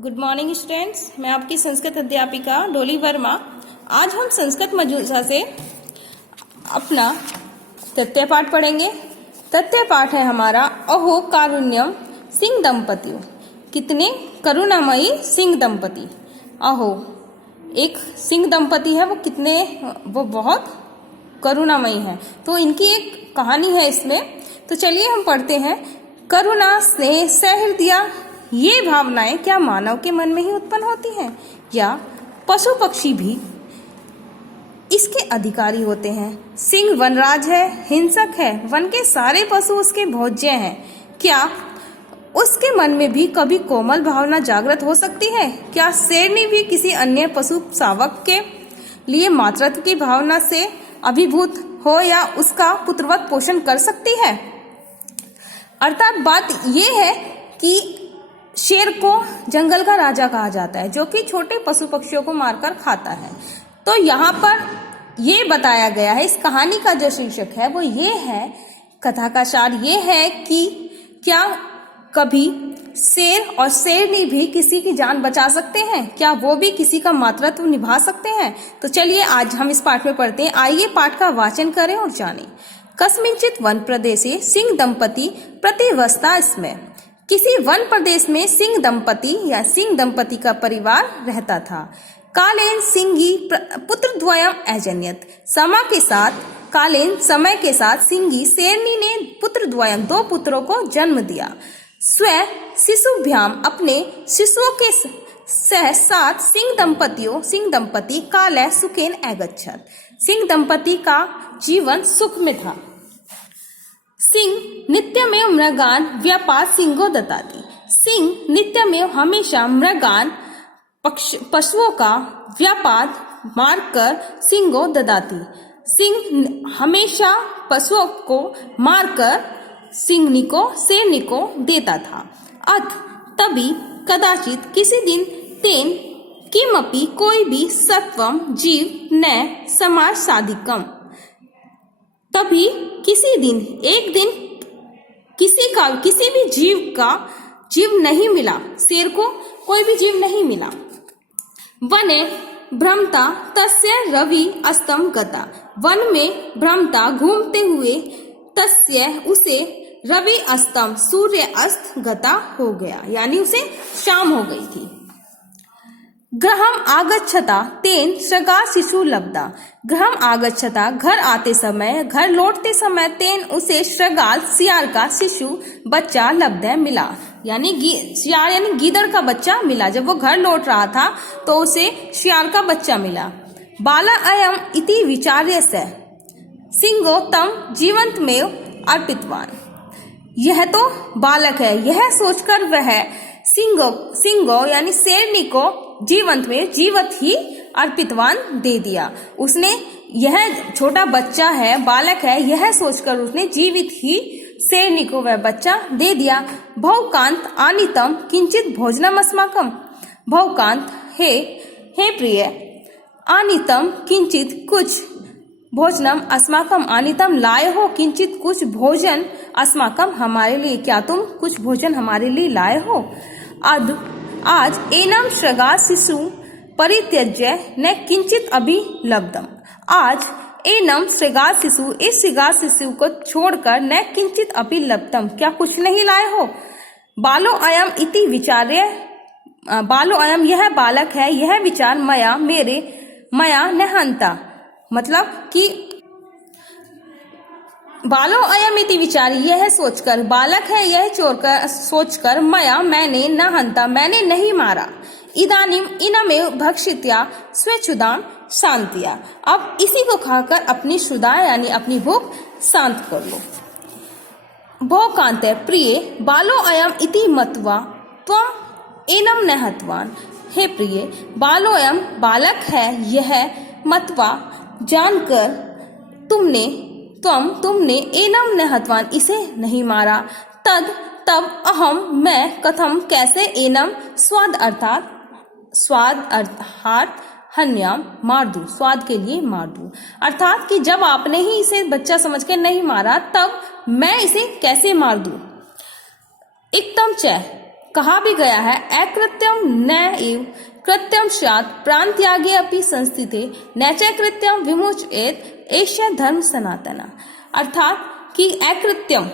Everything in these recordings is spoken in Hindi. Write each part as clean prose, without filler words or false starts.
गुड मॉर्निंग स्टूडेंट्स, मैं आपकी संस्कृत अध्यापिका डोली वर्मा। आज हम संस्कृत मजुसा से अपना तृतीय पाठ पढ़ेंगे। तृतीय पाठ है हमारा अहो कारुण्यम सिंह दंपति। कितने करुणामयी सिंह दंपति। अहो एक सिंह दंपति है, वो बहुत करुणामयी है। तो इनकी एक कहानी है इसमें। तो चलिए हम पढ़ते हैं। करुणा स्नेह सहृदया ये भावनाएं क्या मानव के मन में ही उत्पन्न होती हैं या पशु पक्षी भी इसके अधिकारी होते हैं? सिंह वनराज है, हिंसक है, वन के सारे पशु उसके भोज्य हैं। क्या उसके मन में भी कभी कोमल भावना जागृत हो सकती है? क्या शेरनी भी किसी अन्य पशु शावक के लिए मातृत्व की भावना से अभिभूत हो या उसका पुत्रवत पोषण कर सकती है? अर्थात बात यह है कि शेर को जंगल का राजा कहा जाता है, जो कि छोटे पशु पक्षियों को मारकर खाता है। तो यहाँ पर ये बताया गया है, इस कहानी का जो शीर्षक है वो ये है, कथा का सार ये है कि क्या कभी शेर और शेरनी भी किसी की जान बचा सकते हैं? क्या वो भी किसी का मातृत्व निभा सकते हैं? तो चलिए आज हम इस पाठ में पढ़ते हैं। आइए पाठ का वाचन करें और जानें। कस्मिंचित वन प्रदेशे सिंह दंपति प्रतिवस्था स्म। किसी वन प्रदेश में सिंह दंपति या सिंह दंपति का परिवार रहता था। कालेन सिंगी पुत्र द्वयम अजन्यत। समय के साथ सिंगी शेरनी ने पुत्र द्वयम दो पुत्रों को जन्म दिया। स्व शिशुभ्याम अपने शिशुओं के साथ सिंह दंपति काले सुखेन अगच्छत। सिंह दंपति का जीवन सुख में था। सिंह नित्यमेव मृगान व्यापार सिंहो ददाति। सिंह नित्यमेव हमेशा मृगान पशुओं का व्यापार मारकर सिंहो ददाति। सिंह हमेशा पशुओं को मारकर शेरनी को देता था। अथ तभी कदाचित किसी दिन तेन किमपि कोई भी सत्वम जीव न समाज साधिकम। तभी किसी दिन एक दिन किसी भी जीव नहीं मिला। शेर को कोई भी जीव नहीं मिला। वने भ्रमता तस्य रवि अस्तम गता। वन में भ्रमता घूमते हुए तस्य उसे रवि अस्तम सूर्य अस्त गता हो गया, यानी उसे शाम हो गई थी। गृहम आगच्छता तेन श्रगा शिशु लब्धा। गृहम आगच्छता घर लौटते समय तेन उसे श्रगाल सियार का शिशु बच्चा लब्ध मिला, यानी सियार यानी गीदड़ का बच्चा मिला। जब वो घर लौट रहा था तो उसे सियार का बच्चा मिला। बाला अयम इति विचार्य से सिंहो तम जीवंत में अर्पितवान। यह तो बालक है, यह सोचकर वह सिंहो यानी शेरनी को जीवत ही अर्पितवान दे दिया। उसने यह छोटा बच्चा है, बालक है, यह सोचकर उसने जीवित ही शेरनी को वह बच्चा दे दिया। भवकांत आनितम किंचित भोजनम अस्माकम। भवकांत हे प्रिय, आनितम किंचित कुछ भोजनम अस्माकम। आनितम लाए हो किंचित कुछ भोजन अस्माकम हमारे लिए। क्या तुम कुछ भोजन हमारे लिए लाए हो? आज एनम श्रगा शिशु परित्यज्य न किंचित अभी लब्धम। आज एनम श्रगा शिशु, इस श्रगा शिशु को छोड़कर न किंचित अभी लब्धम, क्या कुछ नहीं लाए हो? बालो अयम इति विचार्य। बालो अयम यह बालक है, यह विचार मया न हंता। मतलब कि बालो अयम इति विचार, यह सोचकर बालक है, यह सोचकर मैंने न हंता, मैंने नहीं मारा। इदानीम इनमेव भक्षित्या स्वेच्छुदाम शांतिया। अब इसी को खाकर अपनी क्षुधा यानी अपनी भूख शांत कर लो। भोकांत प्रिय बालो अयम इति मत्वा त्वम एनम न हतवान। हे प्रिय, बालो अयम बालक है, यह मतवा जानकर तुमने एनम न हतवान इसे नहीं मारा। तब अहम मैं कथम कैसे एनम स्वाद अर्थात हन्याम मार दूं, स्वाद के लिए मार दूं। अर्थात कि जब आपने ही इसे बच्चा समझ के नहीं मारा, तब मैं इसे कैसे मार दूं। इक्तम च कहा भी गया है, अकृत्यम न एव कृत्यम स्यात् प्राणत्यागे अपि संस्थिते न च कृत्यम विमुच्येत एष धर्म सनातन। अर्थात कि अकृत्यम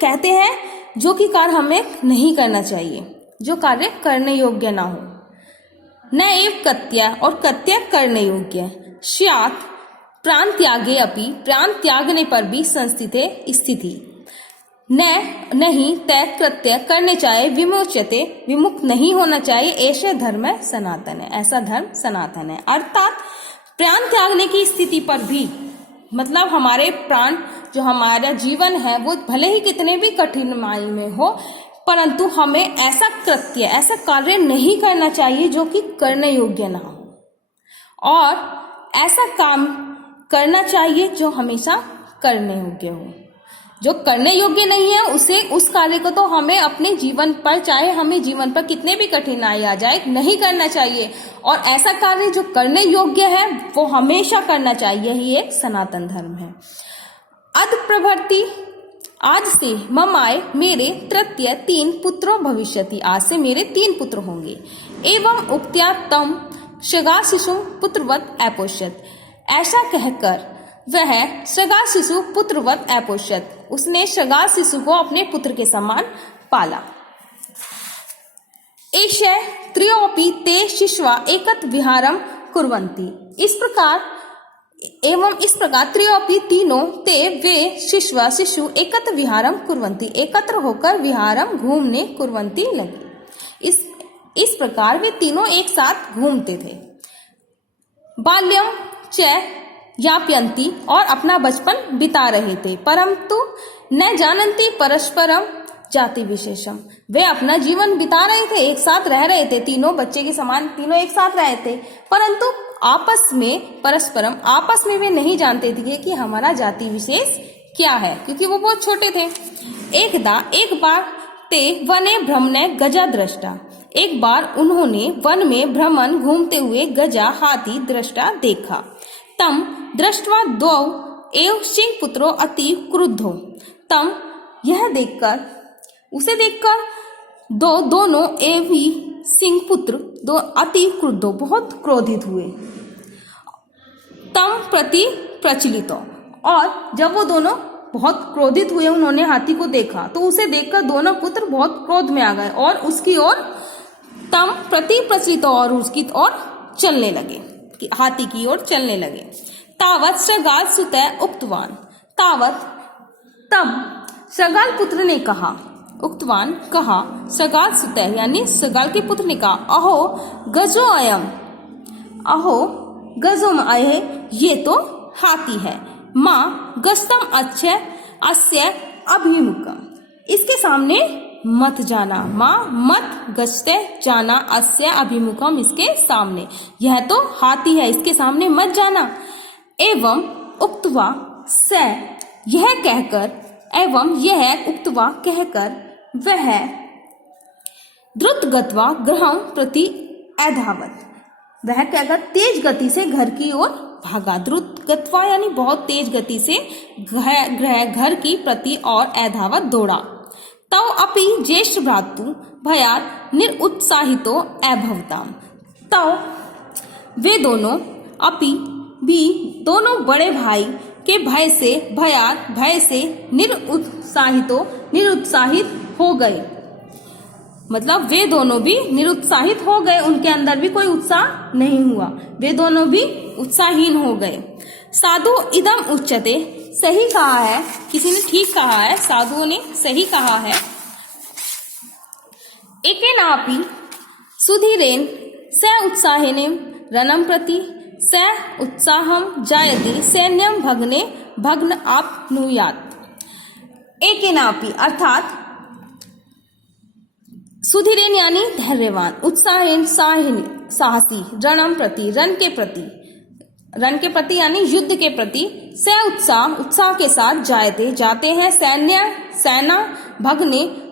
कहते हैं जो कि कार्य हमें नहीं करना चाहिए, जो कार्य करने योग्य ना हो। न एव कृत्य और कृत्य करने योग्य, स्यात् प्राण त्यागे अपि प्राण त्यागने पर भी संस्थिते स्थिति, नहीं तय कृत्य करने चाहिए, विमुच्यते विमुक्त नहीं होना चाहिए, ऐसे धर्म सनातन है, ऐसा धर्म सनातन है। अर्थात प्राण त्यागने की स्थिति पर भी, मतलब हमारे प्राण जो हमारा जीवन है वो भले ही कितने भी कठिनाई में हो, परंतु हमें ऐसा कृत्य ऐसा कार्य नहीं करना चाहिए जो कि करने योग्य ना हो, और ऐसा काम करना चाहिए जो हमेशा करने योग्य हो। जो करने योग्य नहीं है उस कार्य को तो हमें अपने जीवन पर, चाहे हमें जीवन पर कितने भी कठिनाई आ जाए, नहीं करना चाहिए, और ऐसा कार्य जो करने योग्य है वो हमेशा करना चाहिए। यही एक सनातन धर्म है। अद प्रभृति आज से ममाय मेरे तृतीय 3 पुत्रों भविष्यति, आज से मेरे 3 पुत्र होंगे। एवं उक्त्या तम शगा शिशु पुत्रवत अपोष्यत, ऐसा कहकर वह शगा शिशु पुत्रवत अपोष्यत, उसने शगा शिशु को अपने पुत्र के समान पाला। एष त्रयोपि ते शिशवा एकत विहारम कुर्वन्ति, इस प्रकार त्रयोपि तीनों ते वे शिशु एकत्र विहारम कुर्वन्ति, एकत्र होकर विहारम घूमने कुर्वन्ति लगे। इस प्रकार वे तीनों एक साथ घूमते थे। बाल्यम च यापयन्ति, और अपना बचपन बिता रहे थे। परंतु न जानन्ति परस्परम जाति विशेषम, वे अपना जीवन बिता रहे थे, एक साथ रह रहे थे, तीनों बच्चे के समान तीनों एक साथ रहे थे, परंतु आपस में वे नहीं जानते थे कि हमारा जाति विशेष क्या है, क्योंकि वो बहुत छोटे थे। एक बार ते वने भ्रमणे गजा दृष्टा, एक बार उन्होंने वन में भ्रमण घूमते हुए गजा हाथी दृष्टा देखा। तम दृष्ट्वा द्वौ एव सिंह पुत्रो अति क्रुद्धो, तम उसे देखकर दोनों एवं सिंह पुत्र दो अति क्रुद्धो, बहुत क्रोधित हुए। तम प्रति प्रचलितो, और जब वो दोनों बहुत क्रोधित हुए, उन्होंने हाथी को देखा, तो उसे देखकर दोनों पुत्र बहुत क्रोध में आ गए और उसकी ओर तम प्रति प्रचलितो, और उसकी ओर चलने लगे, हाथी की ओर चलने लगे। तावत शगाल सुतः उक्तवान, तब शगाल पुत्र ने कहा, उक्तवान कहा, शगाल सुतः यानी शगाल के पुत्र ने कहा, अहो गजो में आए, ये तो हाथी है। माँ गस्तम अस्य अभिमुखम, इसके सामने मत जाना। माँ मत गस्ते जाना, अस्य अभिमुखम, इसके सामने, यह तो हाथी है, इसके सामने मत जाना। एवं उक्तवा से, यह कहकर वह द्रुत गत्वा गृहं प्रति अधावत, वह कहकर तेज गति से घर की ओर भागा। द्रुत गत्वा यानी बहुत तेज गति से घर की प्रति और अधावत दौड़ा। तव अपि ज्येष्ठ भ्रातु भयात् निरुत्साहितो अभवताम, तव वे दोनों अपि भी दोनों बड़े भाई के भय से निरुत्साहित हो गए, मतलब वे दोनों भी निरुत्साहित हो गए, उनके अंदर भी कोई उत्साह नहीं हुआ, वे दोनों भी उत्साहहीन हो गए। साधु इदम उच्यते, सही कहा है, किसी ने ठीक कहा है, साधुओं ने सही कहा है। एकेनापि सुधीरेण स उत्साहेन रणं प्रति स उत्साहं जायते सैन्यं भग्न आपनुयात्। एकेनापि अर्थात सुधीरेण यानी धैर्यवान, उत्साहेन साहसी, रणं प्रति रण के प्रति यानी युद्ध के प्रति, स उत्साह के साथ जाते हैं, सेना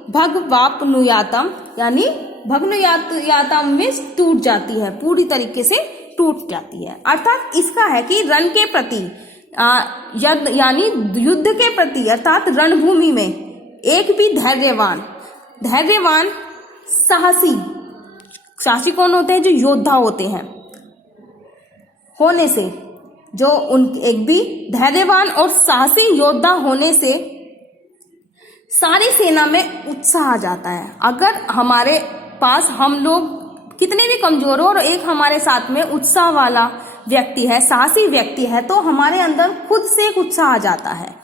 भगवापनुयातम यानी भग्नुयातम में टूट जाती है, पूरी तरीके से टूट जाती है। अर्थात इसका है कि रण के प्रति यानी युद्ध के प्रति, अर्थात रणभूमि में एक भी धैर्यवान धैर्यवान, साहसी। साहसी कौन होते हैं? जो योद्धा होते हैं। होने से जो उन एक भी धैर्यवान और साहसी योद्धा होने से सारी सेना में उत्साह आ जाता है। अगर हमारे पास हम लोग कितने भी कमजोर हो और एक हमारे साथ में उत्साह वाला व्यक्ति है, साहसी व्यक्ति है, तो हमारे अंदर खुद से एक उत्साह आ जाता है।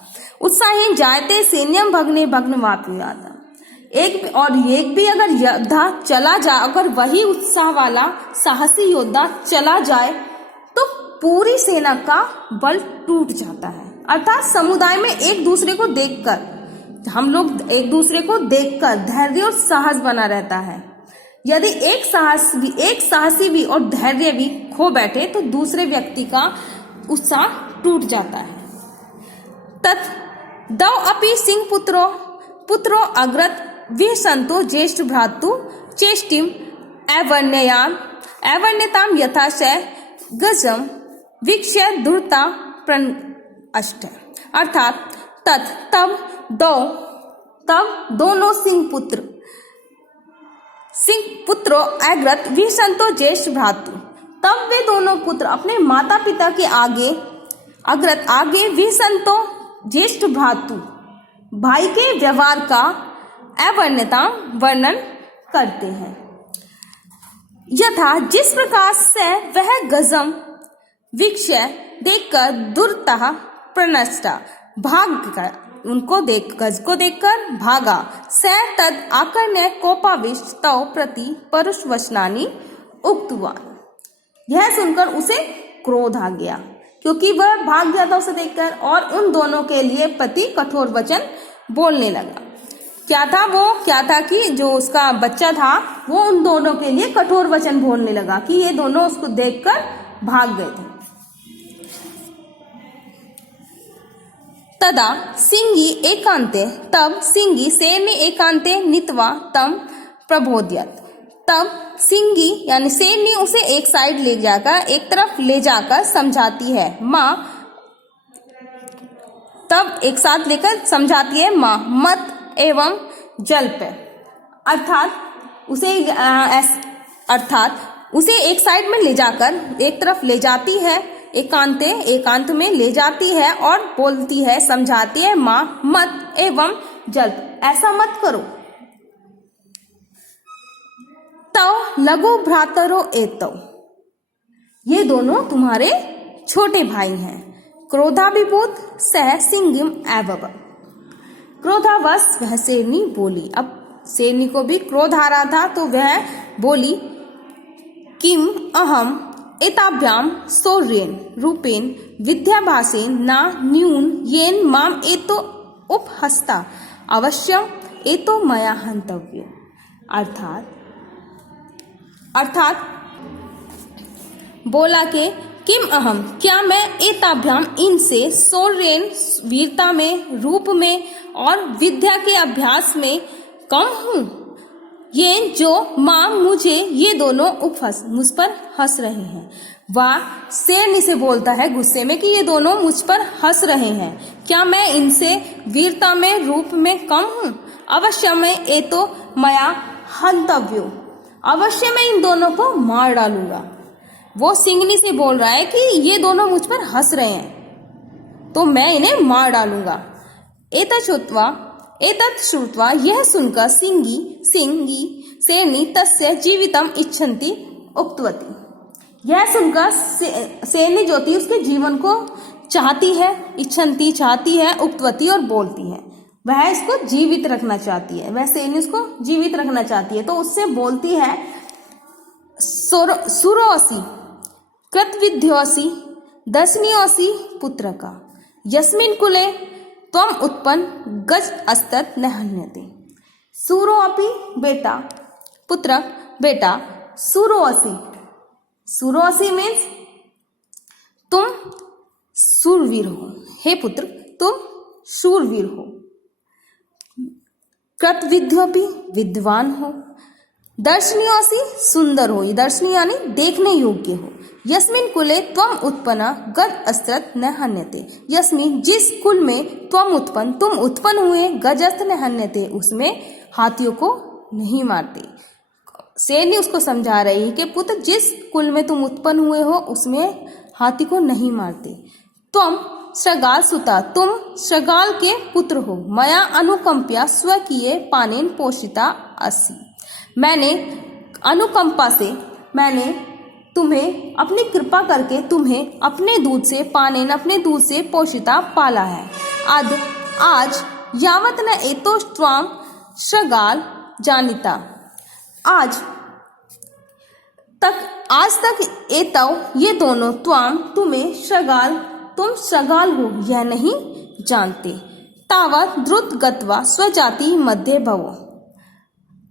उत्साही जायते सैन्यम भग्ने भग्नवाप्युयात्। एक भी अगर योद्धा चला जाए, अगर वही उत्साह वाला साहसी योद्धा चला जाए तो पूरी सेना का बल टूट जाता है। अर्थात समुदाय में एक दूसरे को देखकर, हम लोग एक दूसरे को देखकर धैर्य और साहस बना रहता है। यदि एक साहसी भी और धैर्य भी खो बैठे तो दूसरे व्यक्ति का उत्साह टूट जाता है। तत् दौ अपि सिंह पुत्रो अग्रत विहसन्तो ज्येष्ठ भ्रातु चेष्टिम ऐवर्ण्यताम यथा स गजम वीक्ष्य दुर्ता प्रणष्ट। अर्थात तब दोनों सिंह पुत्रो अग्रत विहसन्तो ज्येष्ठ भ्रातु। तब वे दोनों पुत्र अपने माता पिता के आगे विहसन्तो ज्येष्ठ भ्रातु, भाई के व्यवहार का अवर्ण्यता वर्णन करते हैं। यथा जिस प्रकार से वह गजम वीक्ष्य देखकर दुर्तः प्रणष्टा, गज को देखकर भागा। स तद आकर्ण्य कोपाविष्ट तौ प्रति परुषवचनानि उक्तवान्। यह सुनकर उसे क्रोध आ गया, क्योंकि वह भाग गया था उसे देखकर, और उन दोनों के लिए प्रति कठोर वचन बोलने लगा। क्या था कि जो उसका बच्चा था वो उन दोनों के लिए कठोर वचन बोलने लगा कि ये दोनों उसको देखकर भाग गए थे। तदा सिंगी एकांते, तब सिंगी सेनी एकांते नीत्वा तम प्रबोध्यत। तब सिंगी यानी सेनी उसे एक साइड ले जाकर, एक तरफ ले जाकर समझाती है। माँ तब एक साथ लेकर समझाती है माँ मत एवं जल्प। अर्थात उसे एक साइड में ले जाकर एक तरफ ले जाती है, एकांत में ले जाती है और बोलती है, समझाती है माँ मत एवं जल्प, ऐसा मत करो। तौ लघु भ्रातरो एतौ, ये दोनों तुम्हारे छोटे भाई हैं। क्रोधाभिभूत सह सिंगिम एवब, क्रोधावश वह शेरनी बोली। अब शेरनी को भी क्रोध आ रहा था तो वह बोली, किम अहम एताभ्याम शौर्येन रूपेन विद्याभासेन ना न्यून येन माम एतो उपहस्ता अवश्यम एतो मया हंतव्य। अर्थात बोला के किम अहम, क्या मैं एताभ्याम इनसे शौर्येन वीरता में, रूप में और विद्या के अभ्यास में कम हूँ? ये जो माँ मुझे ये दोनों उपहस, मुझ पर हंस रहे हैं। वह शेरनी से बोलता है गुस्से में कि ये दोनों मुझ पर हंस रहे हैं, क्या मैं इनसे वीरता में, रूप में कम हूँ? अवश्य मैं ये तो मया हंतव्यो, अवश्य मैं इन दोनों को मार डालूंगा। वो सिंगनी से बोल रहा है कि ये दोनों मुझ पर हंस रहे हैं तो मैं इन्हें मार डालूंगा। एतत् श्रुत्वा, यह सुनकर सिंगी शेरनी तस्य जीवितम इच्छन्ति उक्तवती। यह सुनकर शेरनी जो थी उसके जीवन को चाहती है, इच्छन्ति चाहती है, उक्तवती और बोलती है। वह इसको जीवित रखना चाहती है, वह शेरनी उसको जीवित रखना चाहती है तो उससे बोलती है, सुरोऽसि कृतविद्योऽसि दर्शनीयोऽसि पुत्र का यस्मिन् कुले त्वम उत्पन्न गज अस्तत न हन्यते। सूरोऽपि बेटा, पुत्र बेटा, सूरोऽसि, सूरोऽसि मीन्स तुम शूरवीर हो, हे पुत्र तुम शूरवीर हो। कृतविद्योऽपि विद्वान हो, दर्शनीयोऽसि सुंदर हो, दर्शनीय यानी देखने योग्य हो। यस्मिन कुले त्वम उत्पन्न गज अस्त्रत न हन्यते, यस्मिन जिस कुल में त्वम उत्पन्न तुम उत्पन्न हुए, गजस्त्र न हन्यते उसमें हाथियों को नहीं मारते। शेरनी उसको समझा रही है कि पुत्र, जिस कुल में तुम उत्पन्न हुए हो उसमें हाथी को नहीं मारते। तुम श्रगाल सुता, तुम श्रगाल के पुत्र हो। मया अनुकंप्या स्वकीय पानेन पोषिता असि, मैंने अनुकंपा से, मैंने तुम्हें अपनी कृपा करके तुम्हें अपने दूध से, पानेन अपने दूध से पोषिता पाला है। आज यावत न एतो त्वाम श्रगाल जानिता, आज तक एतौ ये दोनों, त्वाम तुम्हें, श्रगाल तुम श्रगाल हो यह नहीं जानते। तावत द्रुत गत्वा स्वजाति मध्य भवो,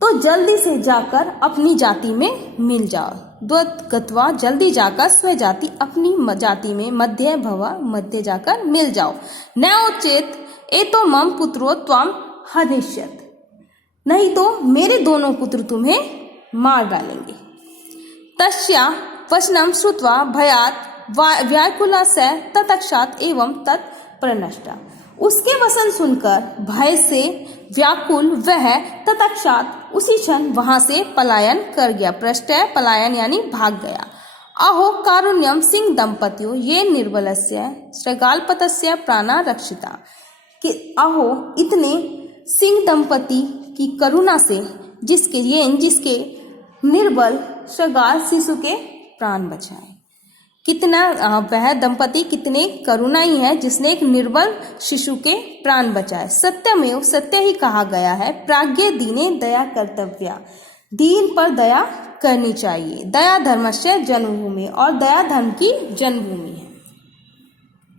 तो जल्दी से जाकर अपनी जाति में मिल जाओ। द्रुत गत्वा जल्दी जाकर स्वजाति अपनी जाति में, मध्य भव मध्य जाकर मिल जाओ। नयोचेत एतो मम पुत्रो त्वाम हनिष्यत, नहीं तो मेरे दोनों पुत्र तुम्हें मार डालेंगे। तस्या वचनम श्रुत्वा भयात व्याकुला से ततक्षात एवं तत्प्रनष्टा, उसके वचन सुनकर भय से व्याकुल वह ततक्षात उसी क्षण वहां से पलायन कर गया। प्रष्टय पलायन यानी भाग गया। अहो कारुण्यम सिंह दंपतियों ये निर्बलस्य श्रगालपतस्य प्राणा रक्षिता, कि अहो इतने सिंह दंपति की करुणा से जिसके निर्बल श्रगाल शिशु के प्राण बचाए। कितना वह दंपति कितने करुणाई है जिसने एक निर्बल शिशु के प्राण बचाए। सत्यमेव सत्य ही कहा गया है, प्राज्ञ दीने दया कर्तव्या, दीन पर दया करनी चाहिए। दया धर्मस्य जन्मभूमि, और दया धर्म की जन्मभूमि है।